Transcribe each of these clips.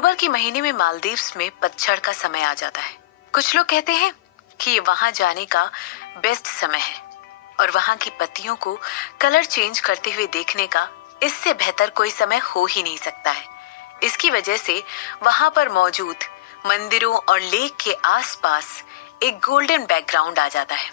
अक्टूबर के महीने में मालदीव्स में पतझड़ का समय आ जाता है। कुछ लोग कहते हैं कि ये वहां जाने का बेस्ट समय है और वहां की पत्तियों को कलर चेंज करते हुए देखने का इससे बेहतर कोई समय हो ही नहीं सकता है। इसकी वजह से वहां पर मौजूद मंदिरों और लेक के आसपास एक गोल्डन बैकग्राउंड आ जाता है,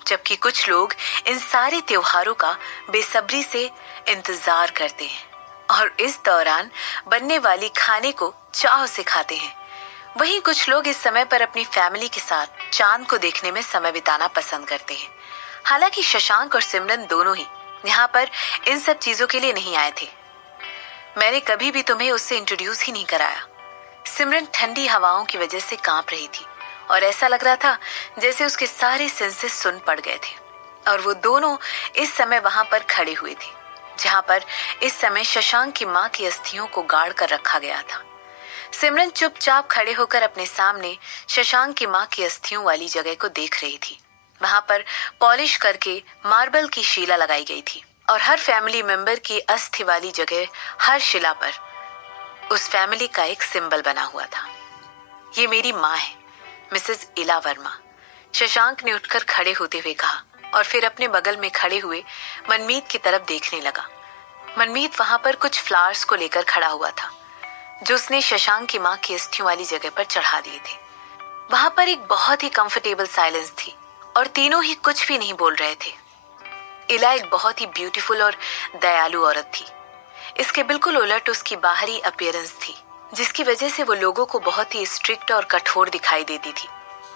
जबकि कुछ लोग इन सारे त्योहारों का बेसब्री से इंतजार करते हैं और इस दौरान बनने वाली खाने को चाव से खाते हैं। वहीं कुछ लोग इस समय पर अपनी फैमिली के साथ चांद को देखने में समय बिताना पसंद करते हैं। हालांकि शशांक और सिमरन दोनों ही यहाँ पर इन सब चीजों के लिए नहीं आए थे। मैंने कभी भी तुम्हें उससे इंट्रोड्यूस ही नहीं कराया। सिमरन ठंडी हवाओं की वजह से कांप रही थी और ऐसा लग रहा था जैसे उसके सारे सेंसेस सुन पड़ गए थे और वो दोनों इस समय वहां पर खड़े हुए थे जहां पर इस समय शशांक की मां की अस्थियों को गाड़ कर रखा गया था। सिमरन चुपचाप खड़े होकर अपने सामने शशांक की मां की अस्थियों वाली जगह को देख रही थी। वहां पर पॉलिश करके मार्बल की शिला लगाई गई थी और हर फैमिली मेंबर की अस्थि वाली जगह हर शिला पर उस फैमिली का एक सिंबल बना हुआ था। ये मेरी माँ है, मिसेस इला वर्मा, शशांक ने उठकर खड़े होते हुए कहा और फिर अपने बगल में खड़े हुए मनमीत की तरफ देखने लगा। मनमीत वहां पर कुछ फ्लावर्स को लेकर खड़ा हुआ था जो उसने शशांक की मां की अस्थियों वाली जगह पर चढ़ा दिए थे। वहां पर एक बहुत ही कंफर्टेबल साइलेंस थी और तीनों ही कुछ भी नहीं बोल रहे थे। इला एक बहुत ही ब्यूटीफुल और दयालु औरत थी। इसके बिल्कुल उलट उसकी बाहरी अपीयरेंस थी, जिसकी वजह से वो लोगों को बहुत ही स्ट्रिक्ट और कठोर दिखाई देती थी।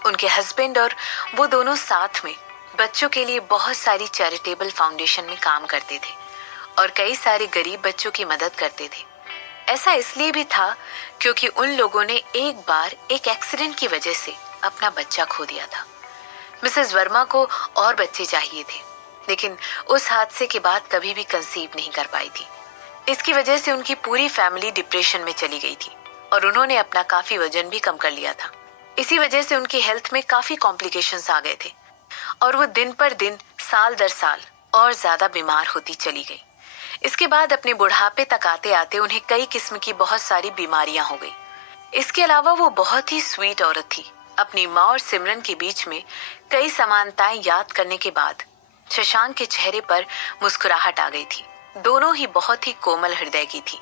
उनके हस्बैंड और वो दोनों साथ में बच्चों के लिए बहुत सारी चैरिटेबल फाउंडेशन में काम करते थे और कई सारे गरीब बच्चों की मदद करते थे। ऐसा इसलिए भी था क्योंकि उन लोगों ने एक बार एक एक्सीडेंट की वजह से अपना बच्चा खो दिया था। मिसेस वर्मा को और बच्चे चाहिए थे, लेकिन उस हादसे के बाद कभी भी कंसीव नहीं कर पाई थी। इसकी वजह से उनकी पूरी फैमिली डिप्रेशन में चली गई थी और उन्होंने अपना काफी वजन भी कम कर लिया था। इसी वजह से उनकी हेल्थ में काफी कॉम्प्लिकेशंस आ गए थे और वो दिन पर दिन साल दर साल और ज्यादा बीमार होती चली गई। इसके बाद अपने बुढ़ापे तक आते आते उन्हें कई किस्म की बहुत सारी बीमारियां हो गई। इसके अलावा वो बहुत ही स्वीट औरत थी। अपनी माँ और सिमरन के बीच में कई समानताएं याद करने के बाद शशांक के चेहरे पर मुस्कुराहट आ गई थी। दोनों ही बहुत ही कोमल हृदय की थी,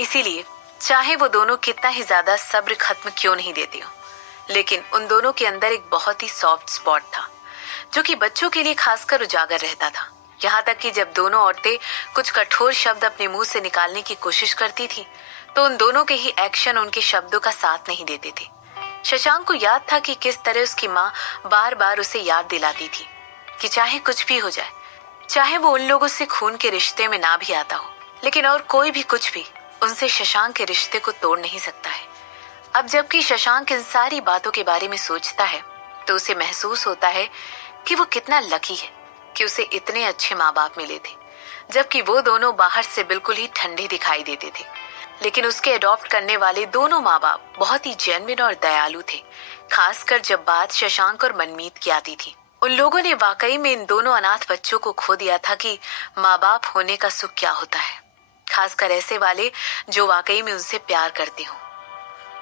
इसीलिए चाहे वो दोनों कितना ही ज्यादा सब्र खत्म क्यों नहीं देते हो, लेकिन उन दोनों के अंदर एक बहुत ही सॉफ्ट स्पॉट था जो कि बच्चों के लिए खासकर उजागर रहता था। यहाँ तक कि जब दोनों औरतें कुछ कठोर शब्द अपने मुंह से निकालने की कोशिश करती थी तो उन दोनों के ही एक्शन उनके शब्दों का साथ नहीं देते थे। शशांक को याद था कि किस तरह उसकी माँ बार बार उसे याद दिलाती थी कि चाहे कुछ भी हो जाए, चाहे वो उन लोगों से खून के रिश्ते में ना भी आता हो, लेकिन और कोई भी कुछ भी उनसे शशांक के रिश्ते को तोड़ नहीं सकता है। अब जबकि शशांक इन सारी बातों के बारे में सोचता है तो उसे महसूस होता है कि वो कितना लकी है कि उसे इतने अच्छे माँ बाप मिले थे, जबकि वो दोनों बाहर से बिल्कुल ही ठंडे दिखाई देते थे, लेकिन उसके अडॉप्ट करने वाले दोनों माँ बाप बहुत ही जेन्युइन और दयालु थे। खासकर जब बात शशांक और मनमीत की आती थी, उन लोगों ने वाकई में इन दोनों अनाथ बच्चों को खो दिया था कि माँ बाप होने का सुख क्या होता है, खासकर ऐसे वाले जो वाकई में उनसे प्यार करते हो।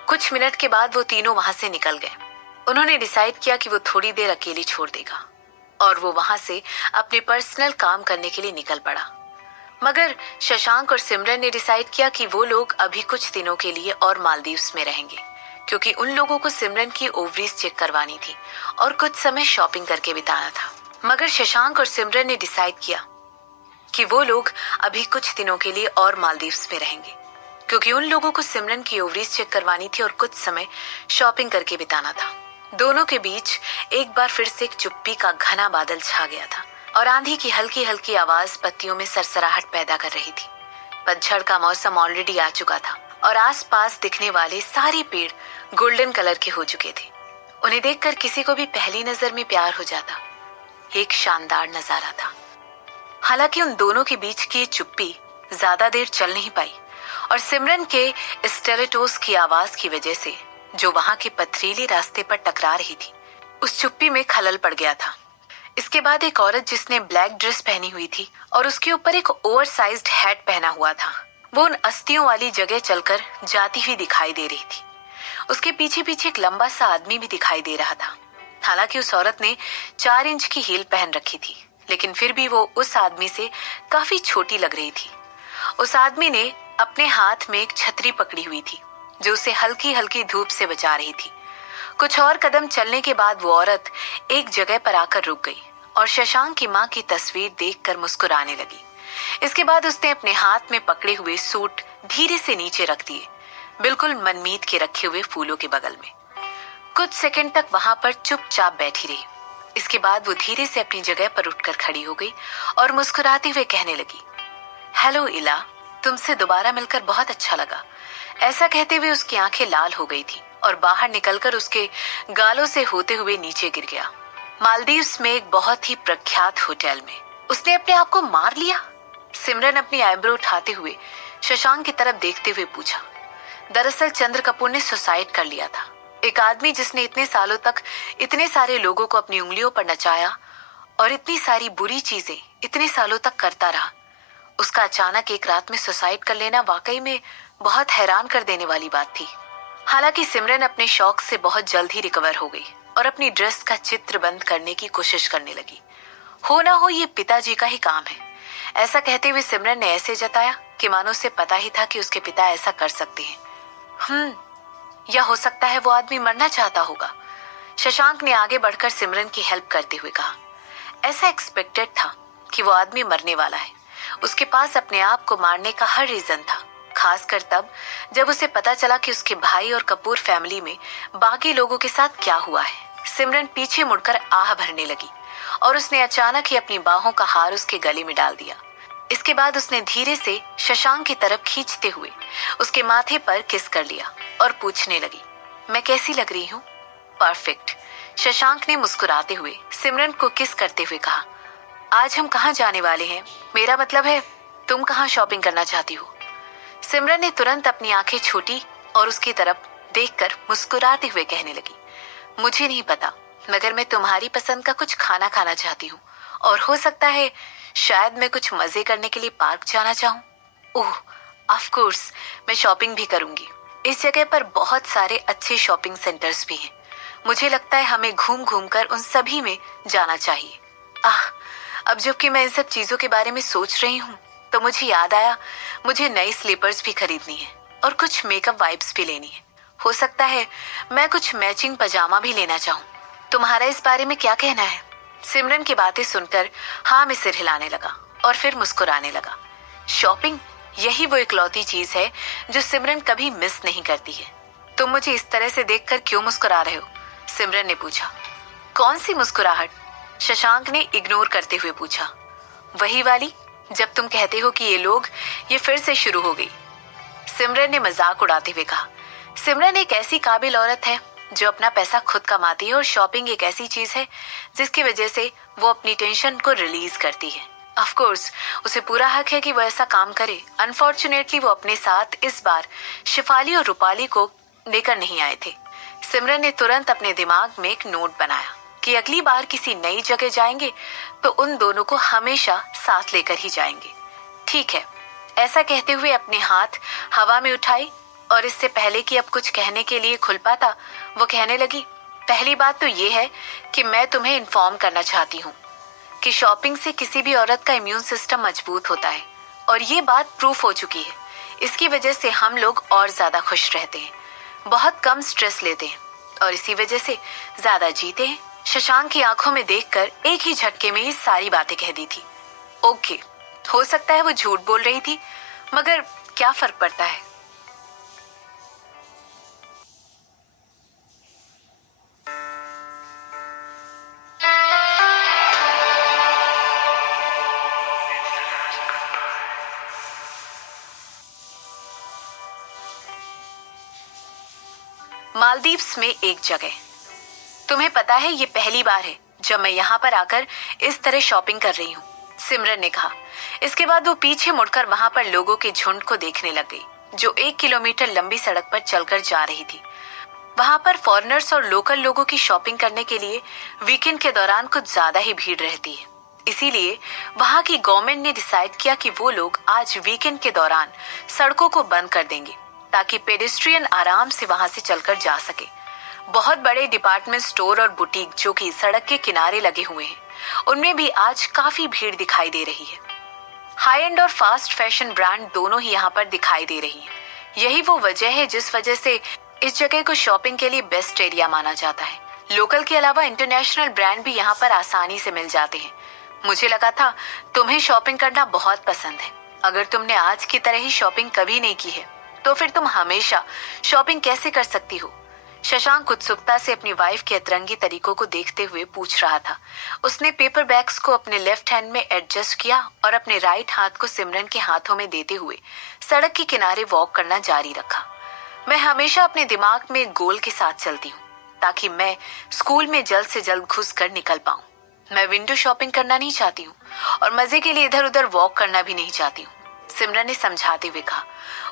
कुछ मिनट के बाद वो तीनों वहां से निकल गए। उन्होंने डिसाइड किया कि वो थोड़ी देर अकेली छोड़ देगा और वो वहां से अपने पर्सनल काम करने के लिए निकल पड़ा। मगर शशांक और सिमरन ने डिसाइड किया कि वो लोग अभी कुछ दिनों के लिए और मालदीव्स में रहेंगे, क्योंकि उन लोगों को सिमरन की ओवरीज चेक करवानी थी और कुछ समय शॉपिंग करके बिताना था। मगर शशांक और सिमरन ने डिसाइड किया कि वो लोग अभी कुछ दिनों के लिए और मालदीव्स में रहेंगे, क्योंकि उन लोगों को सिमरन की ओवरीज चेक करवानी थी और कुछ समय शॉपिंग करके बिताना था। दोनों के बीच एक बार फिर से एक चुप्पी का घना बादल छा गया था और आंधी की हल्की हल्की आवाज पत्तियों में सरसराहट पैदा कर रही थी। पतझड़ का मौसम ऑलरेडी आ चुका था और आसपास दिखने वाले सारे पेड़ गोल्डन कलर के हो चुके थे। उन्हें देखकर किसी को भी पहली नजर में प्यार हो जाता। एक शानदार नजारा था। हालांकि उन दोनों के बीच की चुप्पी ज्यादा देर चल नहीं पाई और सिमरन के स्टेलेटोस की आवाज की वजह से जो वहां के पथरीले रास्ते पर टकरा रही थी, उस चुप्पी में खलल पड़ गया था। इसके बाद एक औरत जिसने ब्लैक ड्रेस पहनी हुई थी और उसके ऊपर एक ओवरसाइज्ड हैट पहना हुआ था, वो उन अस्थियों वाली जगह चलकर जाती हुई दिखाई दे रही थी। उसके पीछे पीछे एक लंबा सा आदमी भी दिखाई दे रहा था। हालांकि उस औरत ने 4 इंच की हील पहन रखी थी, लेकिन फिर भी वो उस आदमी से काफी छोटी लग रही थी। उस आदमी ने अपने हाथ में एक छतरी पकड़ी हुई थी, जो उसे हल्की हल्की धूप से बचा रही थी। कुछ और कदम चलने के बाद वो औरत एक जगह पर आकर रुक गई और शशांक की माँ की तस्वीर देखकर मुस्कुराने लगी। इसके बाद उसने अपने हाथ में पकड़े हुए सूट धीरे से नीचे रख दिए, बिल्कुल मनमीत के रखे हुए फूलों के बगल में। कुछ सेकंड तक वहां पर चुपचाप बैठी रही। इसके बाद वो धीरे से अपनी जगह पर उठकर खड़ी हो गई और मुस्कुराते हुए कहने लगी, हेलो इला, तुमसे दोबारा मिलकर बहुत अच्छा लगा। ऐसा कहते हुए उसकी आंखें लाल हो गई थी और बाहर निकलकर उसके गालों से होते हुए नीचे गिर गया। मालदीव्स में एक बहुत ही प्रख्यात होटल में उसने अपने आप को मार लिया। सिमरन अपनी आईब्रो उठाते हुए शशांक की तरफ देखते हुए पूछा। दरअसल चंद्र कपूर ने सुसाइड कर लिया था। एक आदमी जिसने इतने सालों तक इतने सारे लोगों को अपनी उंगलियों पर नचाया और इतनी सारी बुरी चीजें इतने सालों तक करता रहा, उसका अचानक एक रात में सुसाइड कर लेना वाकई में बहुत हैरान कर देने वाली बात थी। हालांकि सिमरन अपने शौक से बहुत जल्द ही रिकवर हो गई और अपनी ड्रेस का चित्र बंद करने की कोशिश करने लगी। हो ना हो ये पिताजी का ही काम है। ऐसा कहते हुए सिमरन ने ऐसे जताया कि मानो उसे पता ही था कि उसके पिता ऐसा कर सकते हैं। या हो सकता है वो आदमी मरना चाहता होगा, शशांक ने आगे बढ़कर सिमरन की हेल्प करते हुए कहा। ऐसा एक्सपेक्टेड था कि वो आदमी मरने वाला है। उसके पास अपने आप को मारने का हर रीजन था, खासकर तब जब उसे पता चला कि उसके भाई और कपूर फैमिली में बाकी लोगों के साथ क्या हुआ है। सिमरन पीछे मुड़कर आह भरने लगी और उसने अचानक ही अपनी बाहों का हार उसके गले में डाल दिया। इसके बाद उसने धीरे से शशांक की तरफ खींचते हुए उसके माथे पर किस कर लिया और पूछने लगी, मैं कैसी लग रही हूँ? परफेक्ट, शशांक ने मुस्कुराते हुए सिमरन को किस करते हुए कहा। आज हम कहाँ जाने वाले हैं? मेरा मतलब है, तुम कहाँ शॉपिंग करना चाहती हो? सिमरन ने तुरंत अपनी आंखें छोटी और उसकी तरफ देखकर मुस्कुराते हुए कहने लगी, मुझे नहीं पता, मगर मैं तुम्हारी पसंद का कुछ खाना खाना चाहती हूँ और हो सकता है शायद मैं कुछ मजे करने के लिए पार्क जाना चाहूँ। ओह, ऑफ कोर्स, मैं शॉपिंग भी करूंगी। इस जगह पर बहुत सारे अच्छे शॉपिंग सेंटर्स भी हैं। मुझे लगता है हमें घूम घूम कर उन सभी में जाना चाहिए। अब जबकि मैं इन सब चीजों के बारे में सोच रही हूँ तो मुझे याद आया, मुझे नई स्लीपर्स भी खरीदनी है और कुछ मेकअप वाइप्स भी लेनी है। हो सकता है मैं कुछ मैचिंग पजामा भी लेना चाहूँ। तुम्हारा इस बारे में क्या कहना है? सिमरन की बातें सुनकर हाँ में सिर हिलाने लगा और फिर मुस्कुराने लगा। शॉपिंग, यही वो इकलौती चीज है जो सिमरन कभी मिस नहीं करती है। तुम मुझे इस तरह से देखकर क्यों मुस्कुरा रहे हो? सिमरन ने पूछा। कौन सी मुस्कुराहट? शशांक ने इग्नोर करते हुए पूछा। वही वाली जब तुम कहते हो कि ये फिर से शुरू हो गई, सिमरन ने मजाक उड़ाते हुए कहा। सिमरन एक ऐसी काबिल औरत है जो अपना पैसा खुद कमाती है और शॉपिंग एक ऐसी चीज है जिसकी वजह से वो अपनी टेंशन को रिलीज करती है। ऑफ कोर्स उसे पूरा हक है कि वो ऐसा काम करे। अनफॉर्चुनेटली वो अपने साथ इस बार शिफाली और रूपाली को लेकर नहीं आए थे। सिमरन ने तुरंत अपने दिमाग में एक नोट बनाया कि अगली बार किसी नई जगह जाएंगे तो उन दोनों को हमेशा साथ लेकर ही जाएंगे। ठीक है, ऐसा कहते हुए अपने हाथ हवा में उठाई और इससे पहले कि अब कुछ कहने के लिए खुल पाता, वो कहने लगी, पहली बात तो ये है कि मैं तुम्हें इन्फॉर्म करना चाहती हूँ कि शॉपिंग से किसी भी औरत का इम्यून सिस्टम मजबूत होता है और ये बात प्रूफ हो चुकी है। इसकी वजह से हम लोग और ज्यादा खुश रहते हैं, बहुत कम स्ट्रेस लेते हैं और इसी वजह से ज्यादा जीते हैं। शशांक की आंखों में देखकर एक ही झटके में ये सारी बातें कह दी थी। ओके, हो सकता है वो झूठ बोल रही थी, मगर क्या फर्क पड़ता है। मालदीव्स में एक जगह, तुम्हें पता है ये पहली बार है जब मैं यहाँ पर आकर इस तरह शॉपिंग कर रही हूँ, सिमरन ने कहा। इसके बाद वो पीछे मुड़कर वहां पर लोगों के झुंड को देखने लग गई जो 1 किलोमीटर लंबी सड़क पर चलकर जा रही थी। वहां पर फॉरेनर्स और लोकल लोगों की शॉपिंग करने के लिए वीकेंड के दौरान कुछ ज्यादा ही भीड़ रहती है। इसीलिए वहां की गवर्नमेंट ने डिसाइड किया कि वो लोग आज वीकेंड के दौरान सड़कों को बंद कर देंगे ताकि पेडेस्ट्रियन आराम से वहां से चलकर जा सके। बहुत बड़े डिपार्टमेंट स्टोर और बुटीक जो कि सड़क के किनारे लगे हुए हैं, उनमें भी आज काफी भीड़ दिखाई दे रही है। हाई एंड और फास्ट फैशन ब्रांड दोनों ही यहाँ पर दिखाई दे रही हैं। यही वो वजह है जिस वजह से इस जगह को शॉपिंग के लिए बेस्ट एरिया माना जाता है। लोकल के अलावा इंटरनेशनल ब्रांड भी यहाँ पर आसानी से मिल जाते हैं। मुझे लगा था तुम्हें शॉपिंग करना बहुत पसंद है। अगर तुमने आज की तरह ही शॉपिंग कभी नहीं की है तो फिर तुम हमेशा शॉपिंग कैसे कर सकती हो? शशांक उत्सुकता से अपनी वाइफ के अतरंगी तरीकों को देखते हुए पूछ रहा था। उसने पेपर बैग्स को अपने लेफ्ट हैंड में एडजस्ट किया और अपने राइट हाथ को सिमरन के हाथों में देते हुए सड़क के किनारे वॉक करना जारी रखा। मैं हमेशा अपने दिमाग में एक गोल के साथ चलती हूँ ताकि मैं स्कूल में जल्द से जल्द घुस कर निकल पाऊँ। मैं विंडो शॉपिंग करना नहीं चाहती हूँ और मजे के लिए इधर उधर वॉक करना भी नहीं चाहती हूँ, सिमरन ने समझाते हुए कहा।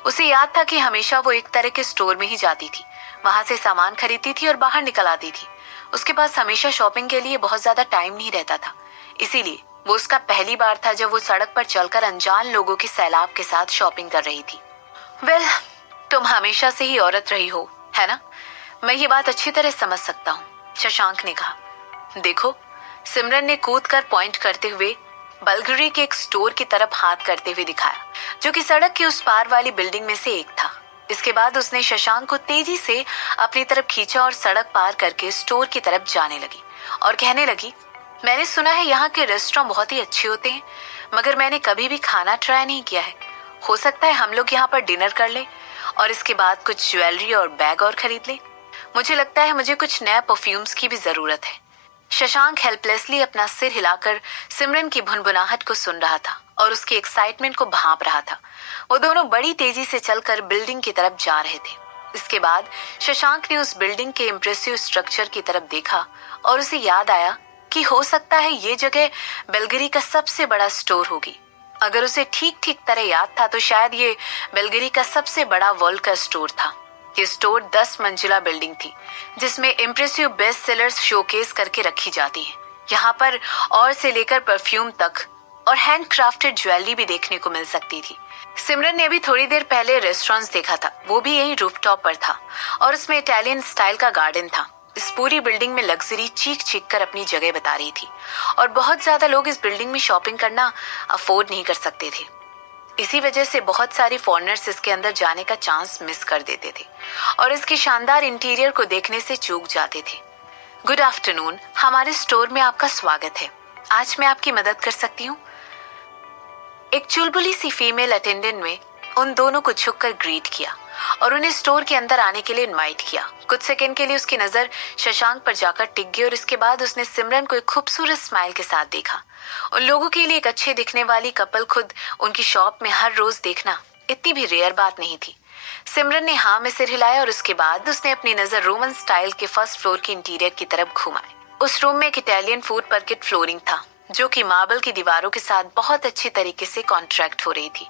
उसे याद था कि हमेशा वो एक तरह के स्टोर में ही जाती थी, वहां से सामान खरीदती थी और बाहर निकल आती थी। उसके पास हमेशा शॉपिंग के लिए बहुत ज्यादा टाइम नहीं रहता था, इसीलिए वो उसका पहली बार था जब वो सड़क पर चलकर अनजान लोगों के सैलाब के साथ शॉपिंग कर रही थी। वेल, तुम हमेशा से ही औरत रही हो, है ना? मैं ये बात अच्छी तरह समझ सकता हूँ, शशांक ने कहा। देखो, सिमरन ने कूद कर पॉइंट करते हुए बलगरी के एक स्टोर की तरफ हाथ करते हुए दिखाया, जो कि सड़क के उस पार वाली बिल्डिंग में से एक था। इसके बाद उसने शशांक को तेजी से अपनी तरफ खींचा और सड़क पार करके स्टोर की तरफ जाने लगी और कहने लगी, मैंने सुना है यहाँ के रेस्टोरेंट बहुत ही अच्छे होते हैं, मगर मैंने कभी भी खाना ट्राई नहीं किया है। हो सकता है हम लोग यहाँ पर डिनर कर लें और इसके बाद कुछ ज्वेलरी और बैग और खरीद लें। मुझे लगता है मुझे कुछ नया परफ्यूम्स की भी जरूरत है। शशांक हेल्पलेसली अपना सिर हिलाकर सिमरन की भुनभुनाहट को सुन रहा था और उसकी एक्साइटमेंट को भांप रहा था। वो दोनों बड़ी तेजी से चलकर बिल्डिंग की तरफ जा रहे थे। इसके बाद शशांक ने उस बिल्डिंग के इम्प्रेसिव स्ट्रक्चर की तरफ देखा और उसे याद आया कि हो सकता है ये जगह बेलगरी का सबसे बड़ा स्टोर होगी। अगर उसे ठीक ठीक तरह याद था तो शायद ये बेलगरी का सबसे बड़ा वर्ल्ड का स्टोर था। ये स्टोर 10 मंजिला बिल्डिंग थी जिसमें इम्प्रेसिव बेस्ट सेलर्स शोकेस करके रखी जाती हैं। यहाँ पर और से लेकर परफ्यूम तक और हैंडक्राफ्टेड ज्वेलरी भी देखने को मिल सकती थी। सिमरन ने अभी थोड़ी देर पहले रेस्टोरेंट्स देखा था, वो भी यही रूफटॉप पर था और उसमें इटालियन स्टाइल का गार्डन था। इस पूरी बिल्डिंग में लग्जरी चीख चीख कर अपनी जगह बता रही थी और बहुत ज्यादा लोग इस बिल्डिंग में शॉपिंग करना अफोर्ड नहीं कर सकते थे। इसी वजह से बहुत सारी फॉरेनर्स इसके अंदर जाने का चांस मिस कर देते थे और इसके शानदार इंटीरियर को देखने से चूक जाते थे। गुड आफ्टरनून, हमारे स्टोर में आपका स्वागत है। आज मैं आपकी मदद कर सकती हूँ? एक चुलबुली सी फीमेल अटेंडेंट ने उन दोनों को झुककर ग्रीट किया और उन्हें स्टोर के अंदर आने के लिए इनवाइट किया। कुछ सेकंड के लिए उसकी नजर शशांक पर जाकर टिक गई और इसके बाद उसने सिमरन को एक खूबसूरत स्माइल के साथ देखा। उन लोगों के लिए एक अच्छे दिखने वाली कपल खुद उनकी शॉप में हर रोज देखना इतनी भी रेयर बात नहीं थी। सिमरन ने हाँ में सिर हिलाया और उसके बाद उसने अपनी नजर रोमन स्टाइल के फर्स्ट फ्लोर के इंटीरियर की तरफ घुमाई। उस रूम में एक इटालियन फूड पर्किट फ्लोरिंग था जो कि मार्बल की दीवारों के साथ बहुत अच्छी तरीके से कॉन्ट्रैक्ट हो रही थी।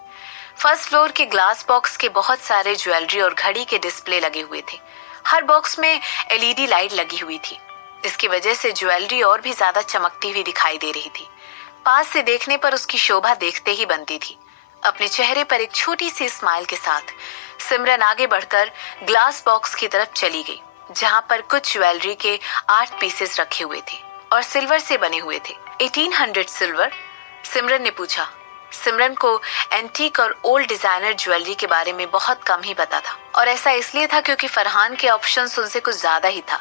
फर्स्ट फ्लोर के ग्लास बॉक्स के बहुत सारे ज्वेलरी और घड़ी के डिस्प्ले लगे हुए थे। हर बॉक्स में एलईडी लाइट लगी हुई थी। इसकी वजह से ज्वेलरी और भी ज्यादा चमकती हुई दिखाई दे रही थी। पास से देखने पर उसकी शोभा देखते ही बनती थी। अपने चेहरे पर एक छोटी सी स्माइल के साथ सिमरन आगे बढ़कर ग्लास बॉक्स की तरफ चली गई जहां पर कुछ ज्वेलरी के 8 पीसेस रखे हुए थे और सिल्वर से बने हुए थे। 1800 सिल्वर? सिमरन ने पूछा। सिमरन को एंटीक और ओल्ड डिजाइनर ज्वेलरी के बारे में बहुत कम ही पता था और ऐसा इसलिए था क्योंकि फरहान के ऑप्शंस उनसे कुछ ज्यादा ही था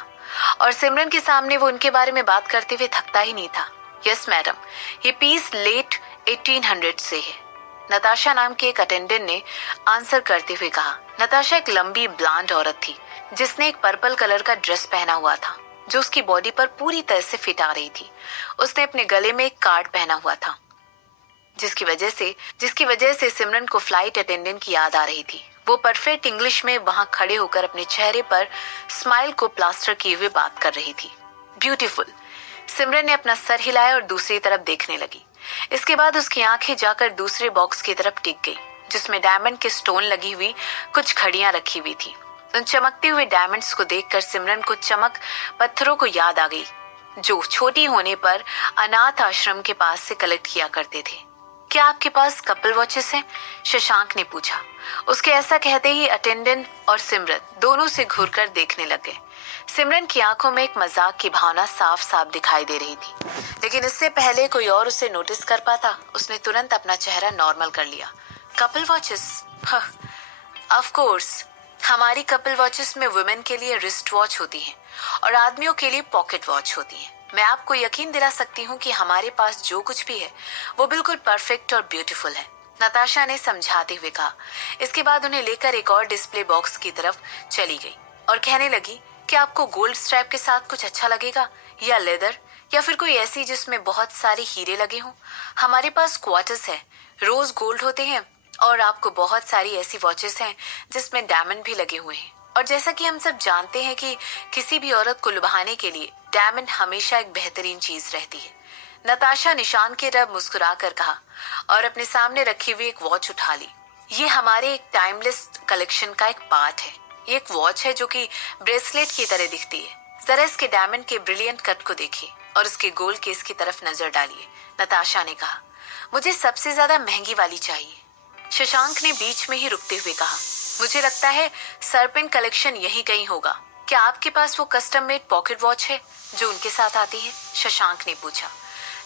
और सिमरन के सामने वो उनके बारे में बात करते हुए थकता ही नहीं था। यस मैडम, ये पीस लेट 1800 से है, नताशा नाम की एक अटेंडेंट ने आंसर करते हुए कहा। नताशा एक लंबी ब्लॉन्ड औरत थी जिसने एक पर्पल कलर का ड्रेस पहना हुआ था जो उसकी बॉडी पर पूरी तरह से फिट आ रही थी। उसने अपने गले में एक कार्ड पहना हुआ था जिसकी वजह से सिमरन को फ्लाइट अटेंडेंट की याद आ रही थी। वो परफेक्ट इंग्लिश में वहां खड़े होकर अपने चेहरे पर स्माइल को प्लास्टर किए हुए बात कर रही थी। ब्यूटीफुल। सिमरन ने अपना सर हिलाया और दूसरी तरफ देखने लगी। इसके बाद उसकी आंखें जाकर दूसरे बॉक्स की तरफ टिक गई जिसमें डायमंड के स्टोन लगी हुई कुछ घड़ियां रखी हुई थी। उन चमकते हुए डायमंड्स को देखकर सिमरन को चमक पत्थरों को याद आ गई जो छोटी होने पर अनाथ आश्रम के पास से कलेक्ट किया करते थे। क्या आपके पास कपल वॉचेस हैं? शशांक ने पूछा। उसके ऐसा कहते ही अटेंडेंट और सिमरन दोनों से घूरकर देखने लग गए। सिमरन की आंखों में एक मजाक की भावना साफ साफ दिखाई दे रही थी, लेकिन इससे पहले कोई और उसे नोटिस कर पाता, उसने तुरंत अपना चेहरा नॉर्मल कर लिया। Couple watches? ऑफ कोर्स, हमारी कपल वॉचेस में वुमेन के लिए रिस्ट वॉच होती हैं और आदमियों के लिए पॉकेट वॉच होती हैं। मैं आपको यकीन दिला सकती हूँ कि हमारे पास जो कुछ भी है वो बिल्कुल परफेक्ट और ब्यूटीफुल है, नताशा ने समझाते हुए कहा। इसके बाद उन्हें लेकर एक और डिस्प्ले बॉक्स की तरफ चली गई और कहने लगी कि आपको गोल्ड स्ट्रैप के साथ कुछ अच्छा लगेगा, या लेदर, या फिर कोई ऐसी जिसमें बहुत सारे हीरे लगे हों। हमारे पास क्वार्टर्स है, रोज गोल्ड होते हैं, और आपको बहुत सारी ऐसी वॉचेस हैं जिसमें डायमंड भी लगे हुए हैं। और जैसा कि हम सब जानते हैं कि किसी भी औरत को लुभाने के लिए डायमंड हमेशा एक बेहतरीन चीज रहती है। नताशा निशान की तरफ मुस्कुरा कर कहा और अपने सामने रखी हुई एक वॉच उठा ली। ये हमारे एक टाइमलेस कलेक्शन का एक पार्ट है। ये एक वॉच है जो कि ब्रेसलेट की तरह दिखती है। जरा इसके डायमंड के ब्रिलियंट कट को देखिए और इसके गोल्ड केस की तरफ नजर डालिए, नताशा ने कहा। मुझे सबसे ज्यादा महंगी वाली चाहिए, शशांक ने बीच में ही रुकते हुए कहा। मुझे लगता है सरपेन कलेक्शन यही कहीं होगा। क्या आपके पास वो कस्टम मेड पॉकेट वॉच है जो उनके साथ आती है? शशांक ने पूछा।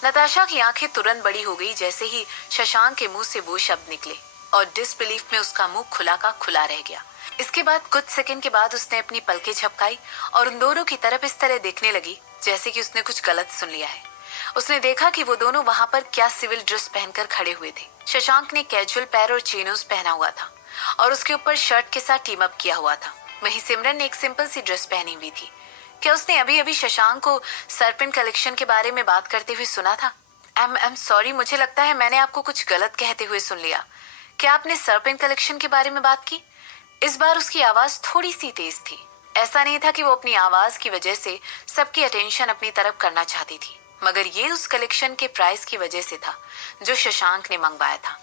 नताशा की आंखें तुरंत बड़ी हो गई जैसे ही शशांक के मुंह से वो शब्द निकले, और डिसबिलीफ में उसका मुंह खुला का खुला रह गया। इसके बाद कुछ सेकंड के बाद उसने अपनी पलकें झपकाई और उन दोनों की तरफ इस तरह देखने लगी जैसे कि उसने कुछ गलत सुन लिया है। उसने देखा कि वो दोनों वहां पर क्या सिविल ड्रेस पहनकर खड़े हुए थे। शशांक ने कैजुअल पैर और चेनोस पहना हुआ था और उसके ऊपर शर्ट के साथ टीम अप किया हुआ था। वहीं सिमरन ने एक सिंपल सी ड्रेस पहनी हुई थी। क्या उसने अभी अभी शशांक को सरपिन कलेक्शन के बारे में बात करते हुए सुना था? I'm सॉरी, मुझे लगता है मैंने आपको कुछ गलत कहते हुए सुन लिया। क्या आपने सरपिन कलेक्शन के बारे में बात की? इस बार उसकी आवाज थोड़ी सी तेज थी। ऐसा नहीं था कि वो अपनी आवाज की वजह से सबकी अटेंशन अपनी तरफ करना चाहती थी, मगर ये उस कलेक्शन के प्राइस की वजह से था जो शशांक ने मंगवाया था।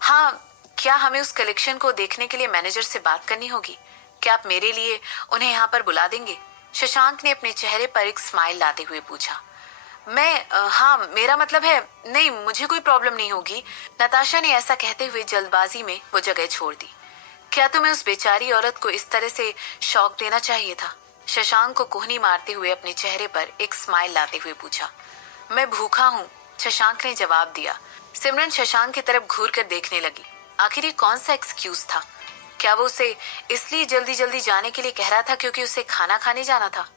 हाँ, क्या हमें उस कलेक्शन को देखने के लिए मैनेजर से बात करनी होगी? क्या आप मेरे लिए उन्हें यहाँ पर बुला देंगे? शशांक ने अपने चेहरे पर एक स्माइल लाते हुए पूछा। हाँ, मेरा मतलब है, नहीं, मुझे कोई प्रॉब्लम नहीं होगी। नताशा ने ऐसा कहते हुए जल्दबाजी में वो जगह छोड़ दी। क्या तुम्हें उस बेचारी औरत को इस तरह से शॉक देना चाहिए था? शशांक को कोहनी मारते हुए अपने चेहरे पर एक स्माइल लाते हुए पूछा। मैं भूखा हूँ, शशांक ने जवाब दिया। सिमरन शशांक की तरफ घूर कर देखने लगी। आखिर ये कौन सा एक्सक्यूज था? क्या वो उसे इसलिए जल्दी जल्दी जाने के लिए कह रहा था क्योंकि उसे खाना खाने जाना था?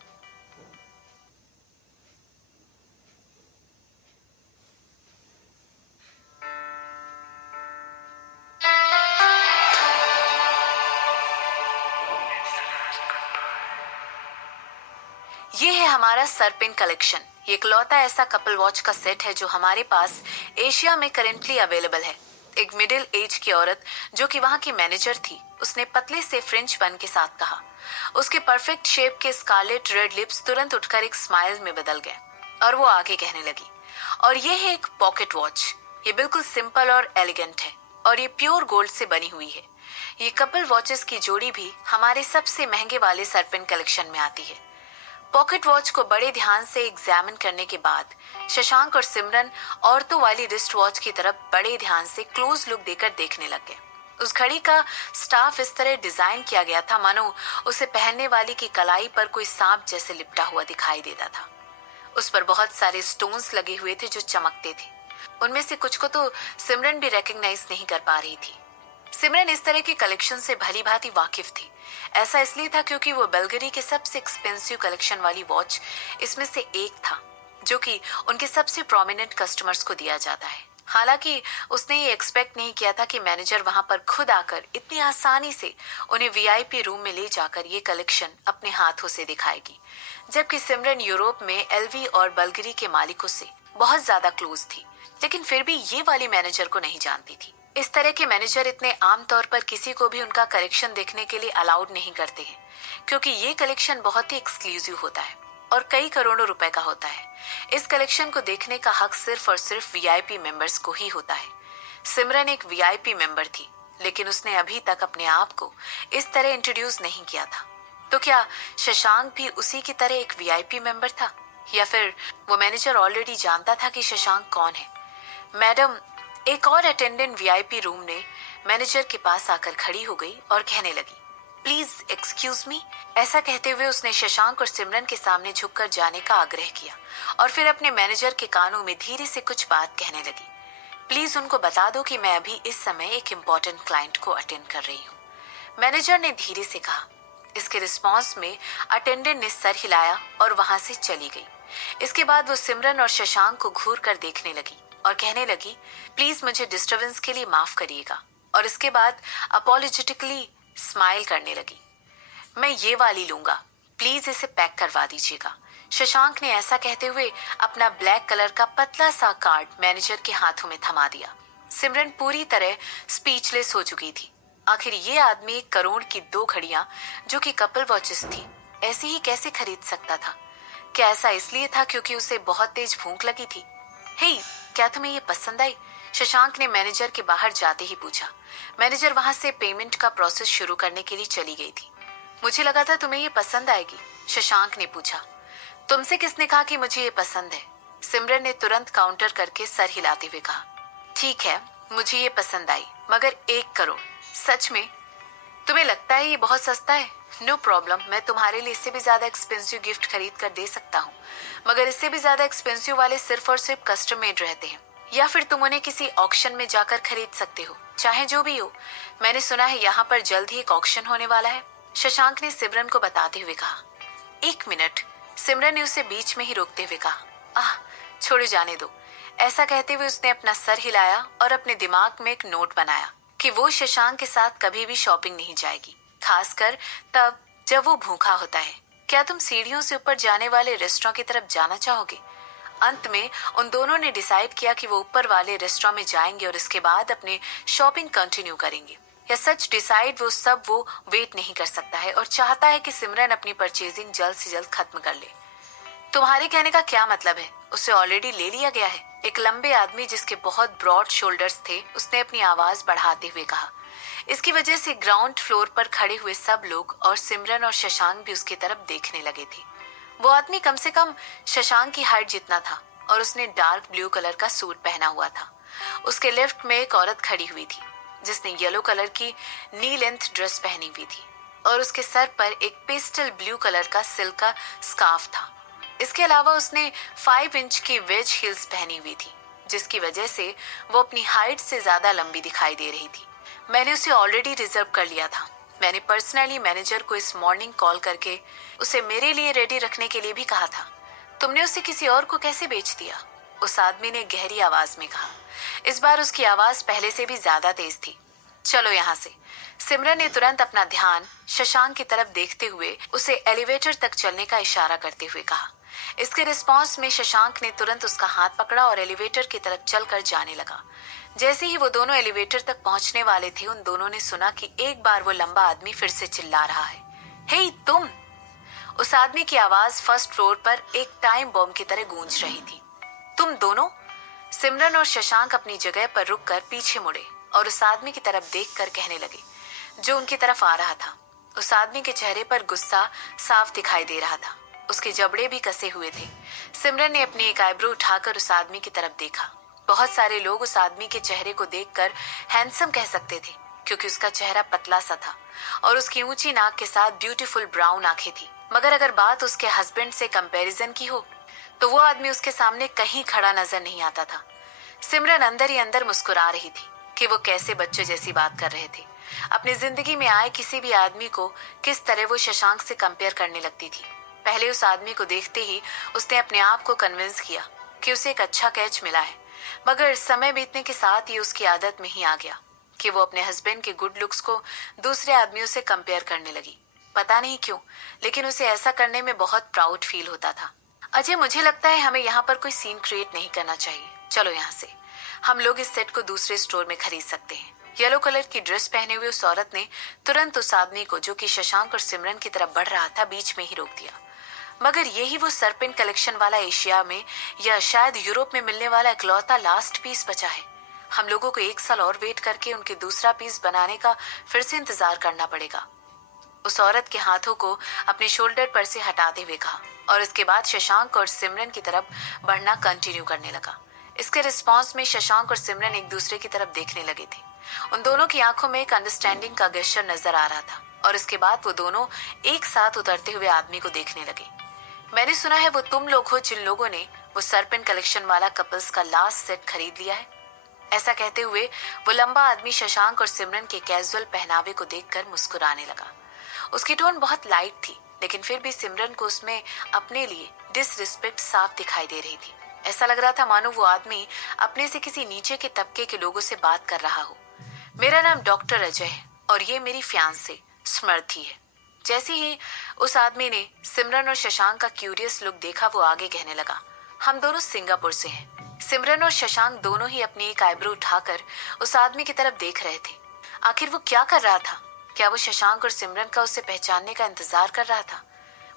ये है हमारा सरपिन कलेक्शन। ये इकलौता ऐसा कपल वॉच का सेट है जो हमारे पास एशिया में करेंटली अवेलेबल है। एक मिडिल एज की औरत जो कि वहाँ की मैनेजर थी, उसने पतले से फ्रेंच बन के साथ कहा। उसके परफेक्ट शेप के स्कारलेट रेड लिप्स तुरंत उठकर एक स्माइल में बदल गए और वो आगे कहने लगी, और ये है एक पॉकेट वॉच। ये बिल्कुल सिंपल और एलिगेंट है और ये प्योर गोल्ड से बनी हुई है। ये कपल वॉचेस की जोड़ी भी हमारे सबसे महंगे वाले सरपिन कलेक्शन में आती है। पॉकेट वॉच को बड़े ध्यान से एग्जामिन करने के बाद शशांक और सिमरन औरतों वाली रिस्ट वॉच की तरफ बड़े ध्यान से क्लोज लुक देकर देखने लग गए। उस घड़ी का स्टाफ इस तरह डिजाइन किया गया था मानो उसे पहनने वाली की कलाई पर कोई सांप जैसे लिपटा हुआ दिखाई देता था। उस पर बहुत सारे स्टोन्स लगे हुए थे जो चमकते थे। उनमें से कुछ को तो सिमरन भी रिकॉग्नाइज नहीं कर पा रही थी। सिमरन इस तरह के कलेक्शन से भली भांति वाकिफ थी। ऐसा इसलिए था क्योंकि वो बल्गरी के सबसे एक्सपेंसिव कलेक्शन वाली वॉच इसमें से एक था जो कि उनके सबसे प्रोमिनेंट कस्टमर्स को दिया जाता है। हालांकि उसने ये एक्सपेक्ट नहीं किया था कि मैनेजर वहां पर खुद आकर इतनी आसानी से उन्हें वीआईपी रूम में ले जाकर ये कलेक्शन अपने हाथों से दिखाएगी, जबकि सिमरन यूरोप में एलवी और बल्गरी के मालिकों से बहुत ज्यादा क्लोज थी, लेकिन फिर भी ये वाली मैनेजर को नहीं जानती थी। इस तरह के मैनेजर इतने आम तौर पर किसी को भी उनका कलेक्शन देखने के लिए अलाउड नहीं करते हैं, क्योंकि ये कलेक्शन बहुत ही एक्सक्लूसिव होता है और कई करोड़ों रुपए का होता है। इस कलेक्शन को देखने का हक सिर्फ और सिर्फ वीआईपी मेंबर्स को ही होता है। सिमरन एक वीआईपी मेंबर थी, लेकिन उसने अभी तक अपने आप को इस तरह इंट्रोड्यूस नहीं किया था। तो क्या शशांक भी उसी की तरह एक वीआईपी मेंबर था, या फिर वो मैनेजर ऑलरेडी जानता था कि शशांक कौन है। मैडम, एक और अटेंडेंट वीआईपी रूम ने मैनेजर के पास आकर खड़ी हो गई और कहने लगी, प्लीज एक्सक्यूज मी। ऐसा कहते हुए उसने शशांक और सिमरन के सामने झुककर जाने का आग्रह किया और फिर अपने मैनेजर के कानों में धीरे से कुछ बात कहने लगी। प्लीज उनको बता दो कि मैं अभी इस समय एक इम्पोर्टेंट क्लाइंट को अटेंड कर रही हूँ, मैनेजर ने धीरे से कहा। इसके रिस्पॉन्स में अटेंडेंट ने सर हिलाया और वहां से चली गई। इसके बाद वो सिमरन और शशांक को घूर कर देखने लगी और कहने लगी, प्लीज मुझे डिस्टरबेंस के लिए माफ करिएगा। और इसके बाद अपॉलोजेटिकली स्माइल करने लगी। मैं ये वाली लूंगा, प्लीज इसे पैक करवा दीजिएगा। शशांक ने ऐसा कहते हुए अपना ब्लैक कलर का पतला सा कार्ड मैनेजर के हाथों में थमा दिया। सिमरन पूरी तरह स्पीचलेस हो चुकी थी। आखिर ये आदमी 1 करोड़ की 2 घड़ियां जो कि कपल वॉचेस थी ऐसे ही कैसे खरीद सकता था? क्या ऐसा इसलिए था क्योंकि उसे बहुत तेज भूख लगी थी? हे, क्या तुम्हें ये पसंद आई? शशांक ने मैनेजर के बाहर जाते ही पूछा। मैनेजर वहां से पेमेंट का प्रोसेस शुरू करने के लिए चली गई थी। मुझे लगा था तुम्हें ये पसंद आएगी, शशांक ने पूछा। तुमसे किसने कहा कि मुझे ये पसंद है? सिमरन ने तुरंत काउंटर करके सर हिलाते हुए कहा। ठीक है, मुझे ये पसंद आई, मगर 1 करोड़? सच में? तुम्हें लगता है ये बहुत सस्ता है? नो प्रॉब्लम, मैं तुम्हारे लिए इससे भी ज्यादा एक्सपेंसिव गिफ्ट खरीद कर दे सकता हूँ, मगर इससे भी ज्यादा एक्सपेंसिव वाले सिर्फ और सिर्फ कस्टम मेड रहते हैं, या फिर तुम उन्हें किसी ऑक्शन में जाकर खरीद सकते हो, चाहे जो भी हो। मैंने सुना है यहाँ पर जल्द ही एक ऑक्शन होने वाला है, शशांक ने सिमरन को बताते हुए कहा। 1 मिनट, सिमरन ने उसे बीच में ही रोकते हुए कहा। आह, छोड़ो, जाने दो। ऐसा कहते हुए उसने अपना सर हिलाया और अपने दिमाग में एक नोट बनाया कि वो शशांक के साथ कभी भी शॉपिंग नहीं जाएगी, खासकर तब जब वो भूखा होता है। क्या तुम सीढ़ियों से ऊपर जाने वाले रेस्टोरेंट की तरफ जाना चाहोगे? अंत में उन दोनों ने डिसाइड किया कि वो ऊपर वाले रेस्टोरेंट में जाएंगे और इसके बाद अपने शॉपिंग कंटिन्यू करेंगे। या सच डिसाइड वो वेट नहीं कर सकता है और चाहता है कि सिमरन अपनी परचेजिंग जल्द से जल्द खत्म कर ले। तुम्हारे कहने का क्या मतलब है? उसे ऑलरेडी ले लिया गया है, एक लंबे आदमी जिसके बहुत ब्रॉड शोल्डर्स थे उसने अपनी आवाज बढ़ाते हुए कहा। इसकी वजह से ग्राउंड फ्लोर पर खड़े हुए सब लोग और सिमरन और शशांक भी उसकी तरफ देखने लगे थे। वो आदमी कम से कम शशांक की हाइट जितना था और उसने डार्क ब्लू कलर का सूट पहना हुआ था। उसके लेफ्ट में एक औरत खड़ी हुई थी जिसने येलो कलर की नी लेंथ ड्रेस पहनी हुई थी और उसके सर पर एक पेस्टल ब्लू कलर का सिल्क का स्कार्फ था। इसके अलावा उसने 5 इंच की वेज हील्स पहनी हुई थी, जिसकी वजह से वो अपनी हाइट से ज्यादा लंबी दिखाई दे रही थी। मैंने उसे ऑलरेडी रिजर्व कर लिया था। मैंने पर्सनली मैनेजर को इस मॉर्निंग कॉल करके उसे मेरे लिए रेडी रखने के लिए भी कहा था। तुमने उसे किसी और को कैसे बेच दिया? उस आदमी ने गहरी आवाज में कहा। इस बार उसकी आवाज पहले से भी ज्यादा तेज थी। चलो यहाँ से। सिमरन ने तुरंत अपना ध्यान शशांक की तरफ देखते हुए उसे एलिवेटर तक चलने का इशारा करते हुए कहा। इसके रिस्पॉन्स में शशांक ने तुरंत उसका हाथ पकड़ा और एलिवेटर की तरफ चलकर जाने लगा। जैसे ही वो दोनों एलिवेटर तक पहुंचने वाले थे, उन दोनों ने सुना कि एक बार वो लंबा आदमी फिर से चिल्ला रहा है, हे तुम! उस आदमी की आवाज फर्स्ट फ्लोर पर एक टाइम बॉम्ब की तरह गूंज रही थी। तुम दोनों? सिमरन और शशांक अपनी जगह पर रुककर पीछे मुड़े और उस आदमी की तरफ देखकर कहने लगे जो उनकी तरफ आ रहा था। उस आदमी के चेहरे पर गुस्सा साफ दिखाई दे रहा था। उसके जबड़े भी कसे हुए थे। सिमरन ने अपनी एक आईब्रो उठाकर उस आदमी की तरफ देखा। बहुत सारे लोग उस आदमी के चेहरे को देखकर हैंडसम कह सकते थे क्योंकि उसका चेहरा पतला सा था और उसकी ऊंची नाक के साथ ब्यूटीफुल ब्राउन आंखें थी। मगर अगर बात उसके हस्बैंड से कंपैरिजन की हो तो वो आदमी उसके सामने कहीं खड़ा नजर नहीं आता था। सिमरन अंदर ही अंदर मुस्कुरा रही थी कि वो कैसे बच्चों जैसी बात कर रहे थे। अपनी जिंदगी में आए किसी भी आदमी को किस तरह वो शशांक से कंपेयर करने लगती थी। पहले उस आदमी को देखते ही उसने अपने आप को कन्विंस किया कि उसे एक अच्छा कैच मिला है, मगर समय बीतने के साथ ये उसकी आदत में ही आ गया कि वो अपने हस्बैंड के गुड लुक्स को दूसरे आदमियों से कंपेयर करने लगी। पता नहीं क्यों, लेकिन उसे ऐसा करने में बहुत प्राउड फील होता था। अजय, मुझे लगता है हमें यहाँ पर कोई सीन क्रिएट नहीं करना चाहिए। चलो यहाँ से। हम लोग इस सेट को दूसरे स्टोर में खरीद सकते हैं। येलो कलर की ड्रेस पहने हुए उस औरत ने तुरंत उस आदमी को, जो कि शशांक और सिमरन की तरफ बढ़ रहा था, बीच में ही रोक दिया। मगर यही वो सरपेंट कलेक्शन वाला एशिया में या शायद यूरोप में मिलने वाला इकलौता लास्ट पीस बचा है। हम लोगों को 1 साल और वेट करके उनके दूसरा पीस बनाने का फिर से इंतजार करना पड़ेगा। उस औरत के हाथों को अपने शोल्डर पर से हटाते हुए कहा और उसके बाद शशांक और सिमरन की तरफ बढ़ना कंटिन्यू करने लगा। इसके रिस्पॉन्स में शशांक और सिमरन एक दूसरे की तरफ देखने लगे थे। उन दोनों की आंखों में एक अंडरस्टैंडिंग का गेस्चर नजर आ रहा था और इसके बाद वो दोनों एक साथ उतरते हुए आदमी को देखने लगे। मैंने सुना है वो तुम लोग हो जिन लोगों ने वो सरपिन कलेक्शन वाला कपल्स का लास्ट सेट खरीद लिया है। ऐसा कहते हुए वो लंबा आदमी शशांक और सिमरन के कैजुअल पहनावे को देखकर मुस्कुराने लगा। उसकी टोन बहुत लाइट थी, लेकिन फिर भी सिमरन को उसमें अपने लिए डिसरिस्पेक्ट साफ दिखाई दे रही थी। ऐसा लग रहा था मानो वो आदमी अपने से किसी नीचे के तबके के लोगों से बात कर रहा हो। मेरा नाम डॉक्टर अजय है और ये मेरी फियांसे स्मृति है। जैसे ही उस आदमी ने सिमरन और शशांक का क्यूरियस लुक देखा, वो आगे कहने लगा, हम दोनों सिंगापुर से हैं। सिमरन और शशांक दोनों ही अपनी एक आईब्रो उठाकर उस आदमी की तरफ देख रहे थे। आखिर वो क्या कर रहा था? क्या वो शशांक और सिमरन का उसे पहचानने का इंतजार कर रहा था?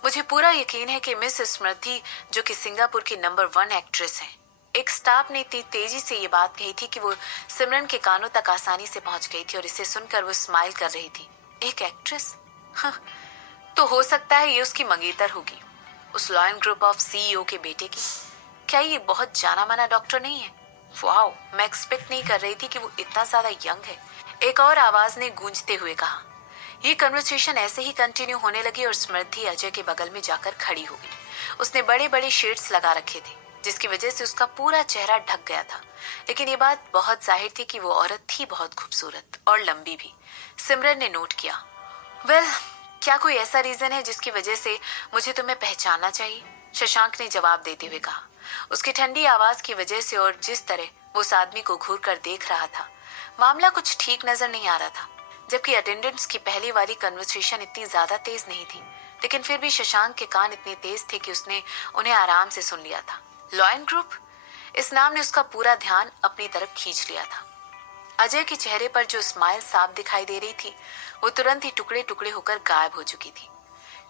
मुझे पूरा यकीन है कि मिस स्मृति, जो कि सिंगापुर की नंबर 1 एक्ट्रेस हैं, एक स्टाफ ने इतनी तेजी से ये बात कही थी कि वो सिमरन के कानों तक आसानी से पहुंच गई थी और इसे सुनकर वो स्माइल कर रही थी। एक एक्ट्रेस? हाँ, तो हो सकता है ये उसकी मंगेतर होगी, उस लॉयन ग्रुप ऑफ सीईओ के बेटे की। क्या ये बहुत जाना माना डॉक्टर नहीं है? वाओ, मैं एक्सपेक्ट नहीं कर रही थी कि वो इतना ज्यादा यंग है। एक और आवाज ने गूंजते हुए कहा। ये कन्वर्सेशन ऐसे ही कंटिन्यू होने लगी और स्मृति अजय के बगल में जाकर खड़ी हो गई। उसने बड़े बड़े शेड्स लगा रखे थे, जिसकी वजह से उसका पूरा चेहरा ढक गया था, लेकिन ये बात बहुत जाहिर थी कि वो औरत थी बहुत खूबसूरत और लंबी भी। सिमरन ने नोट किया। वेल, क्या कोई ऐसा रीजन है जिसकी वजह से मुझे तुम्हें पहचानना चाहिए? शशांक ने जवाब देते हुए कहा। उसकी ठंडी आवाज की वजह से और जिस तरह वो उस आदमी को घूर कर देख रहा था, मामला कुछ ठीक नजर नहीं आ रहा था। जबकि अटेंडेंट्स की पहली वाली कन्वर्सेशन इतनी ज्यादा तेज नहीं थी, लेकिन फिर भी शशांक के कान इतने तेज थे कि उसने उन्हें आराम से सुन लिया था। लॉयन ग्रुप, इस नाम ने उसका पूरा ध्यान अपनी तरफ खींच लिया था। अजय के चेहरे पर जो स्माइल साफ दिखाई दे रही थी, वो तुरंत ही टुकड़े टुकड़े होकर गायब हो चुकी थी।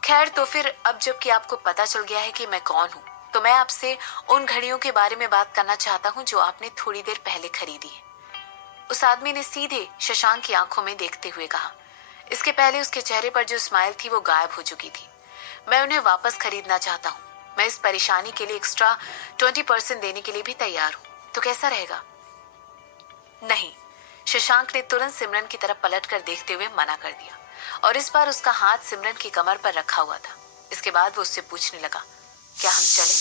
खैर, तो फिर अब जबकि आपको पता चल गया है कि मैं कौन हूँ, तो मैं आपसे उन घड़ियों के बारे में बात करना चाहता हूँ जो आपने थोड़ी देर पहले खरीदी है। उस आदमी ने सीधे शशांक की आंखों में देखते हुए कहा। इसके पहले उसके चेहरे पर जो स्माइल थी वो गायब हो चुकी थी। मैं उन्हें वापस खरीदना चाहता हूँ। मैं इस परेशानी के लिए एक्स्ट्रा 20% देने के लिए भी तैयार हूँ। तो कैसा रहेगा? नहीं, शशांक ने तुरंत सिमरन की तरफ पलटकर देखते हुए मना कर दिया और इस बार उसका हाथ सिमरन की कमर पर रखा हुआ था। इसके बाद वो उससे पूछने लगा, क्या हम चलें?